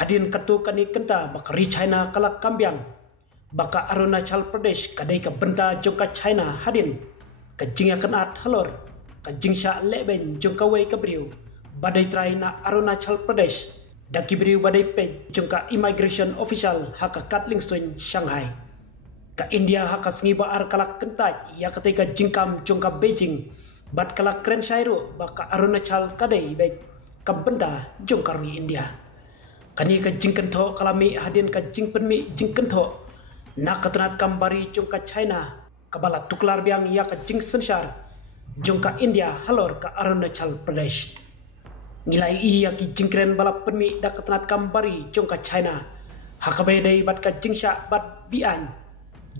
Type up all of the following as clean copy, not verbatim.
hadin katu kani kenta bakari China kalak kambiang baka Arunachal Pradesh kadai ka benta jongka China hadin ka jingya kanat halor ka jingsha leben jongka wei kabriu badai trai na Arunachal Pradesh da kibriu badai pe jongka immigration official haka katling sun Shanghai ka India haka sngiba ar kalak kentat ya ketika jingkam jongka Beijing bat kalak kren shairu baka Arunachal kadai baik ka benta jongkarwi India kani ka jingkentho kalami hadin ka jingpenmi jingkentho na katanat kambari jongka China kabala tuklar biang ya ka jing senshar jongka India halor ka Arunachal Pradesh nilai iya ki jingkren bala penmi da katanat kambari jongka China hakabe dai bat ka jingsha bat bian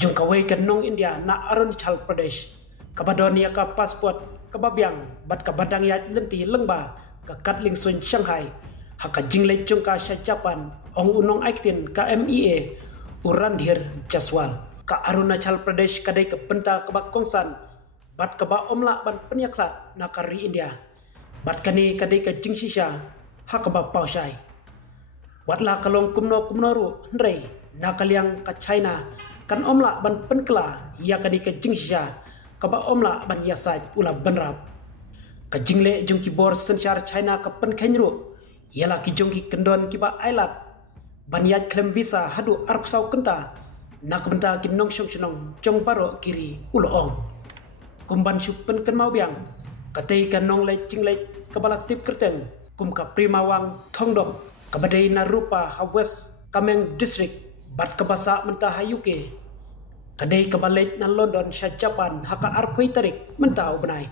jongka wei ka nong India na Arunachal Pradesh kabadon ya ka pasport kababiang bat ka badang ya lenti lengba ka katling sun Shanghai haka jingle jongka Japan ong unong aiktin ka MEA Urandhir Jaswal ka Arunachal Pradesh kadai ke benta kebak kongsan bat keba omla ban penyaklat nakari India bat kani kadai ke jingshisha hakaba paushai watla kalong kumno ru ndrei nakaliang ka China kan omla ban penkla ya kadai ke jingshisha keba omla ban yasai ula benrap ka jingle jongki bor sensyar China ka penkenru ialah ki jongki kendon kiba ailat banyat klaim visa hadu arp sau kenta nak benta ki nong syong syong jong baro kiri ulong kumban syupen ken mau biang katei kan nong le jingle kabala tip kerteng kum ka primawang thongdok kabadai na rupa hawes kameng district bat kabasa menta hayuke kadai kabalet na London sya Japan haka arpoi tarik menta ubenai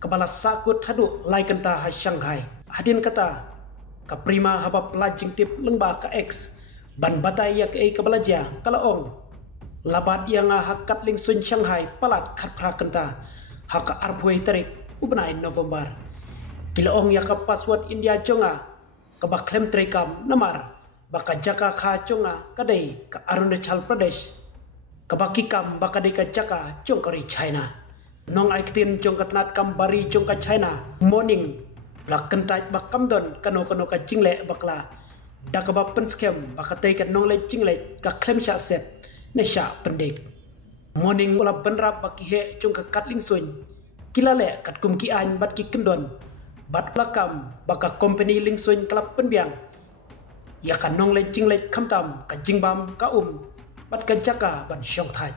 kabala sakut hadu lai kenta ha Shanghai hadin kata ka prima haba pelajing tip lengba ka X ban batai ya ke kabalaja kalaong labat yang hakat ling sun Shanghai palat khat pra kenta haka arpoi tarik ubenai November kilaong ya ka password India jonga ka ba klem trekam namar baka jaka kha jonga kadai ka Arunachal Pradesh ka ba kikam baka dei ka jaka jongkari China nong aiktin jongka tanat kambari jongka China morning blak kentai bak kamdon kano ka jingle bakla da ka ba penskem bakatai ka nong le jingle ka klem sha set ne sha pendek morning ula benrap baki he jongka katling sun kilale kat kum ki an bat ki kendon bat blakam baka company ling sun klap penbiang ya ka nong le jingle kamtam ka jingbam ka bat ka jaka ban syong thai